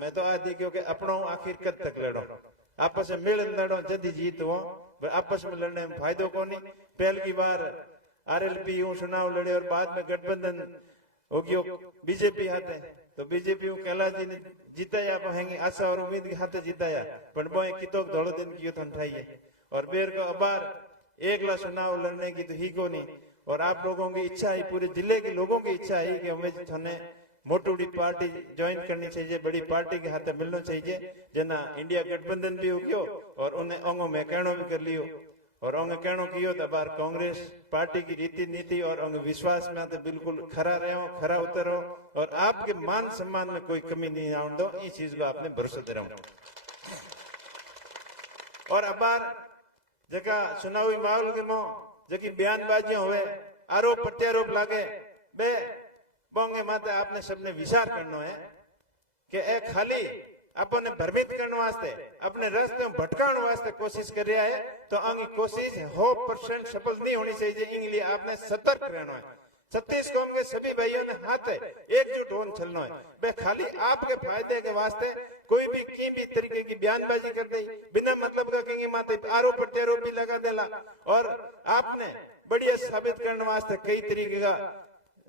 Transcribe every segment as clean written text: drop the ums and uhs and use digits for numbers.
मैं तो आज देखियो कि अपनो आखिर कद तक लड़ो, आपस में मिल लड़ो, जदी जीत हो, आपस में लड़ने में फायदो को नहीं। पहली की बार आरएलपी यूं चुनाव लड़े और बाद में गठबंधन हो गयो बीजेपी हाथे, तो बीजेपी कैलाश जी ने जीताया, हेंगी आशा और उम्मीद के हाथे जीताया, पर बोए कितो धोड़ो दिन की थन ठाइए और बेर को अबार एकला चुनाव लड़ने की तो ही को नहीं। और आप लोगों की इच्छा है, पूरे जिले के लोगों की इच्छा है कि हमें थने मोटूड़ी पार्टी ज्वाइन करनी चाहिए, बड़ी पार्टी के हाथ मिलना चाहिए, जना इंडिया गठबंधन भी हो गयो और उन्हें अंगों में कहनो भी कर लियो और अंग कहनो कियो तो बार कांग्रेस पार्टी की रीति नीति और अंग विश्वास में तो बिल्कुल खरा रहो, खरा उतरो और आपके मान सम्मान में कोई कमी नहीं आने दो, इस चीज को आपने भरोसा दे रहा। और अबार जगह चुनावी माहौल के मो जकी बयानबाजियां हुए, आरोप प्रत्यारोप लागे, बे बोंगे माते आपने सबने विचार करना है कि ए खाली अपने भ्रमित करने वास्ते, अपने रास्ते में भटकाने वास्ते कोशिश कर रहा है, तो अंगी कोशिश 100% सफल नहीं होनी चाहिए। इसलिए आपने सतर्क रहना है। 36 कौम के सभी भाइयों ने हाथ एकजुट होकर चलना है। बे खाली आपके फायदे के वास्ते कोई भी की तरीके की बयानबाजी कर दे, बिना मतलब का कहीं माते आरोप प्रत्यारोप भी लगा देला और आपने बढ़िया साबित करने वास्ते कई तरीके का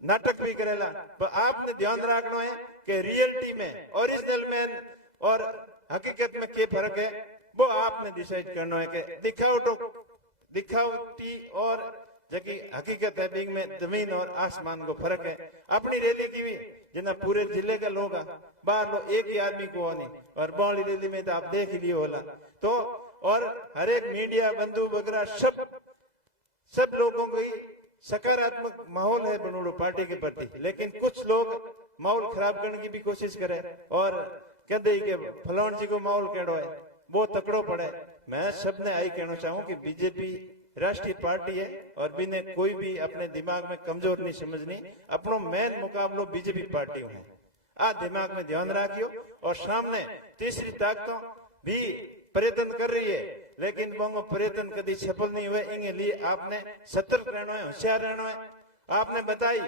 नाटक भी करेला। तो आपने ध्यान रखना है कि रियलिटी में, ओरिजिनल में और हकीकत में क्या फर्क है, वो आपने डिसाइड करना है कि दिखावटी और जबकि हकीकत है, बिंग में जमीन और आसमान को फर्क है। अपनी रैली की भी जिन्हें पूरे जिले का लोग बाहर लोग एक ही आदमी को नहीं, और बावली रैली में तो आप देख ही लियो होला। तो और हर एक मीडिया बंधु वगैरह सब लोगों की सकारात्मक माहौल है बनूड़ो पार्टी के प्रति, लेकिन कुछ लोग माहौल खराब करने की भी कोशिश करे और कह दे कि फलान जी को माहौल केड़ो है, वो तकड़ो पड़े। मैं सबने आई कहना चाहूं कि बीजेपी राष्ट्रीय पार्टी है और बिने कोई भी अपने दिमाग में कमजोर नहीं समझनी, अपनो मेन मुकाबलो बीजेपी पार्टी है, आ दिमाग में ध्यान रखियो। और सामने तीसरी ताकतों भी प्रयत्न कर रही है, लेकिन वो प्रयत्न कभी सफल नहीं हुए। इनके लिए आपने सतर्क रहना है, होशियार रहना है। आपने बताई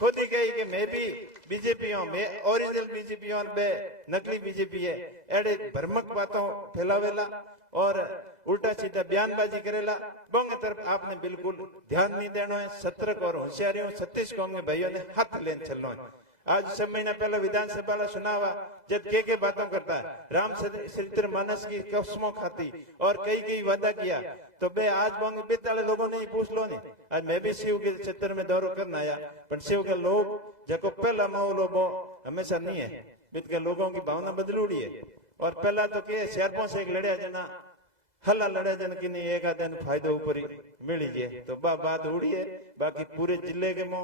खुद ही कही कि मैं भी बीजेपी हूं, मैं ओरिजिनल बीजेपी हूं, मैं नकली बीजेपी है, एडे भ्रमक बातों फैलावेला और उल्टा सीधा बयानबाजी करेला, बोंगे तरफ आपने बिल्कुल ध्यान नहीं देना है। सतर्क और होशियारी 36 कौम के भाइयों ने हाथ लेन चलना है। आज 6 महीना पहले विधानसभा का चुनाव जब के बातों करता है, रामचरित्र मानस की कसमों खाती और कई वादा किया, तो बे आज बोंगे बेताले लोगों ने पूछ लो नहीं। आज मैं भी शिव के क्षेत्र में दौरा करना आया, पर शिव के लोग जो पहला माहौल वो हमेशा नहीं है, बीत के लोगों की भावना बदलूड़ी है। और पहला तो क्या शेरपों से एक लड़िया जना हल्ला लड़े जन की नहीं एक आधे फायदो ऊपर ही मिल गए, तो बात उड़ी है। बाकी पूरे जिले के मो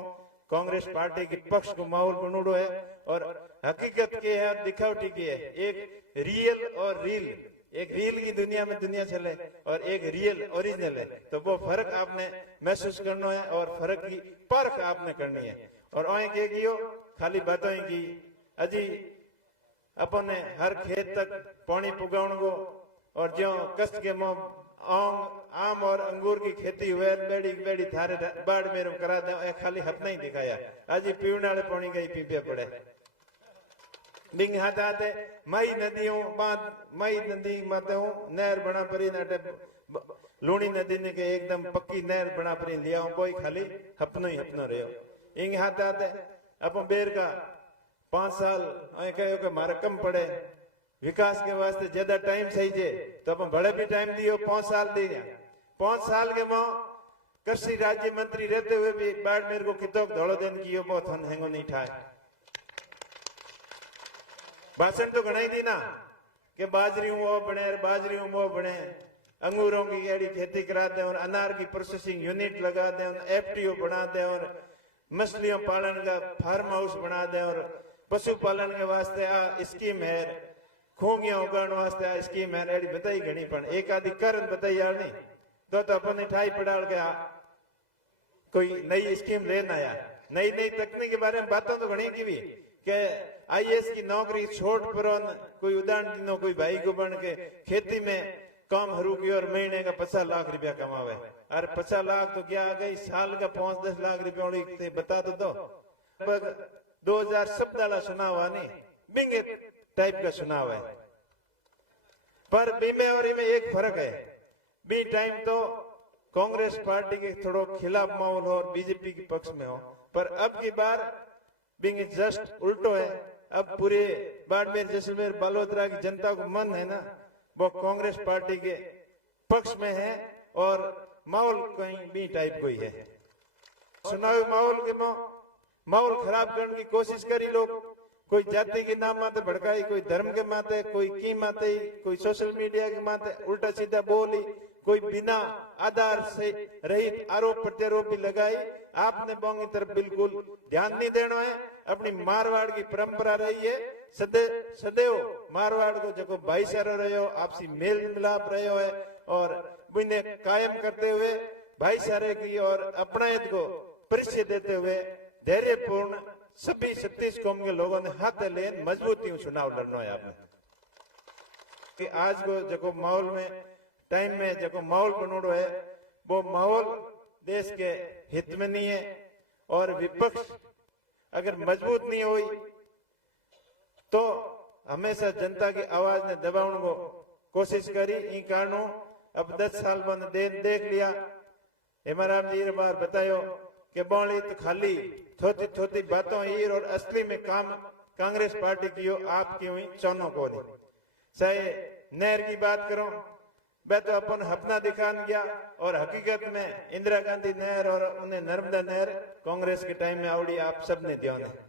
कांग्रेस पार्टी के पक्ष को माहौल बनूड़ो है और हकीकत के है, दिखावटी की है। एक रियल और रील, एक रील की दुनिया में दुनिया चले और एक रियल ओरिजिनल है, तो वो फर्क आपने महसूस करना है और फर्क की परख आपने करनी है। और खाली बातों की अजी अपने हर खेत तक पानी पुगाउण को और जो कष्ट के आम और अंगूर की खेती हुए बेड़ी बेड़ी थारे बाढ़ में करा दे, खाली हाथ नहीं दिखाया। आज पीने वाले पानी का ही पीपे पड़े। बिंग हाथ आते मई नदियों मई नदी माते नहर बना परी नाटे लूणी नदी ने के एकदम पक्की नहर बना परी लिया, कोई खाली हपनो ही हपनो रहो। इंग हाथ आते अपन बेर का 5 साल कहो कि मारे कम पड़े, विकास के वास्ते ज्यादा टाइम सही जे, तो अपन बड़े भी टाइम दियो 5 साल दे दिया। 5 साल के मां कृषि राज्य मंत्री रहते हुए भी बाढ़ मेरे को कितोक धोड़ो दिन की बहुत हेंगो नहीं ठाए। भाषण तो घना ही दी ना कि बाजरी वो बने, अंगूरों की एड़ी खेती करा दे और अनार की प्रोसेसिंग यूनिट लगा दे और एफटीओ बना दे और मछलियों पालन का फार्म हाउस बना दे और पशुपालन के वास्ते आ स्कीम है, खोंगियां उगाने वास्ते आ स्कीम है। एड़ी बताई घनी पण एक आदि कारण बताई यार नहीं तो अपन ठाई पड़ाल के कोई नई स्कीम लेना आया। नई तकनीक के बारे में बातों तो घनी की भी के आईएएस की नौकरी छोड़ पर कोई उदाहरण दिनो, कोई भाई को बन के खेती में काम हरू की और महीने का 50 लाख रुपया कमावे। अरे 50 लाख तो क्या आ गई, साल का 5-10 लाख रुपया बता तो दो। 2017 चुनाव आनी बिंगे टाइप का चुनाव है। पर बीमे और इनमें एक फर्क है, बी टाइम तो कांग्रेस पार्टी के थोड़ो खिलाफ माहौल हो और बीजेपी के पक्ष में हो, पर अब की बार बिंग जस्ट उल्टो है। अब पूरे बाड़मेर, जैसलमेर, बालोतरा की जनता को मन है ना, वो कांग्रेस पार्टी के पक्ष में है और माहौल कहीं बी टाइप कोई है। चुनावी माहौल के माहौल खराब करने की कोशिश करी लोग, कोई जाति के नाम माते भड़काई, कोई धर्म के माते, कोई की माते, कोई सोशल मीडिया के माते उल्टा सीधा बोली, कोई बिना आधार से रहित आरोप प्रत्यारोप भी लगाई। आपने बोंग की तरफ बिल्कुल ध्यान नहीं देना है। अपनी मारवाड़ की परंपरा रही है, सदैव मारवाड़ को जो भाईचारा रहे हो, आपसी मेल मिलाप रहे हो है और इन्हें कायम करते हुए भाईचारे की और अपनायत को परिचय देते हुए धैर्यपूर्ण सभी 36 कौम के लोगों ने हाथ ले मजबूती चुनाव लड़ना है। आपने कि आज को जो माहौल में टाइम में जो माहौल बनोड़ो है, वो माहौल देश के हित में नहीं है और विपक्ष अगर मजबूत नहीं हुई तो हमेशा जनता की आवाज ने दबाने को कोशिश करी। इन कारणों अब 10 साल बंद देख लिया। हेमाराम जी बार बतायो कि बौली तो खाली थोती थोती बातों ही और असली में काम कांग्रेस पार्टी की हो, आपकी हुई चौनों को नहीं। चाहे नहर की बात करो, वह तो अपन अपना दिखान गया और हकीकत में इंदिरा गांधी नहर और उन्हें नर्मदा नहर कांग्रेस के टाइम में आवड़ी, आप सबने ध्यान है।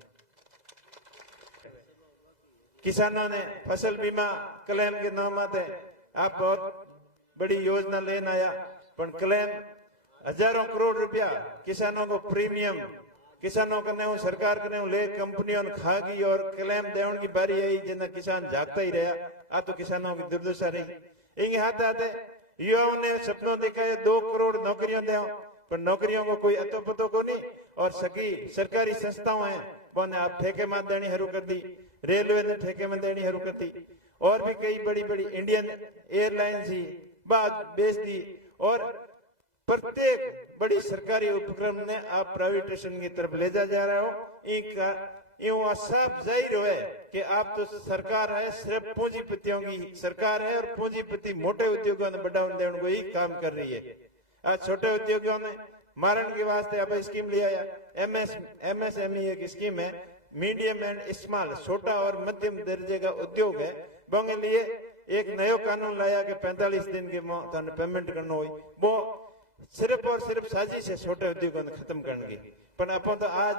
किसानों ने फसल बीमा क्लेम के नाम आते, आप बहुत बड़ी योजना लेना आया, पर क्लेम हजारों करोड़ रुपया किसानों को प्रीमियम, किसानों का नहीं सरकार का नहीं ले कंपनियों ने खा गई और क्लेम देने की बारी आई, जिन्हें किसान जागता ही रहा। आ तो किसानों की दुर्दशा रही। इंगे हाथ आते युवाओं ने सपनों दिखाए 2 करोड़ नौकरियों दे, पर नौकरियों को कोई अतो पतो को नहीं और सकी सरकारी संस्थाओं हैं बोने आप ठेके में देनी शुरू कर दी, रेलवे ने ठेके में देनी शुरू कर दी और भी कई बड़ी बड़ी इंडियन एयरलाइंस ही बात बेच दी और प्रत्येक बड़ी सरकारी उपक्रम ने आप प्राइवेटाइजेशन की तरफ ले जा रहे हो। यूं सब जाहिर है कि आप तो सरकार है, सिर्फ पूंजीपतियों की सरकार है और पूंजीपति मोटे उद्योगों ने बढ़ावा देने को ही काम कर रही है। आज छोटे उद्योगों ने मारण के वास्ते अब स्कीम लिया है, MSME एक स्कीम है, मीडियम एंड स्मॉल, छोटा और मध्यम दर्जे का उद्योग है। बोंगे लिए एक नया कानून लाया कि 45 दिन के पेमेंट करना हो, वो सिर्फ और सिर्फ साजिश है छोटे उद्योगों ने खत्म करने की। पर अपन तो आज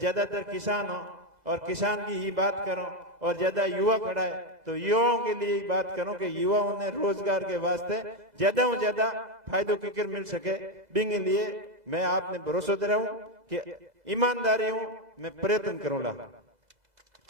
ज्यादातर किसान हो और किसान की ही बात करो और ज्यादा युवा खड़ा है तो युवाओं के लिए ही बात करो कि युवाओं ने रोजगार के वास्ते ज्यादा से ज्यादा फायदों की मिल सके। बिंग लिए मैं आपने भरोसा दे रहा हूं कि ईमानदारी हूं, मैं प्रयत्न करूंगा।